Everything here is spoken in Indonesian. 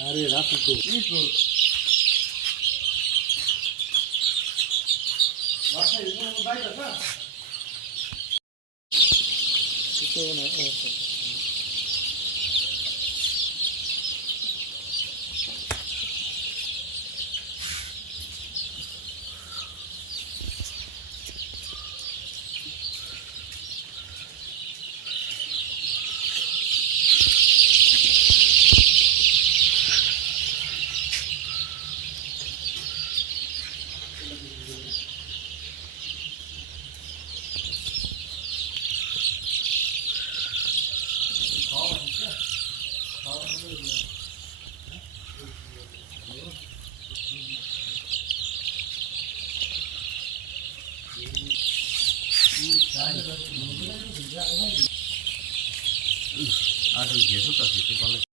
अरे रख तो আর যেহেতু আছে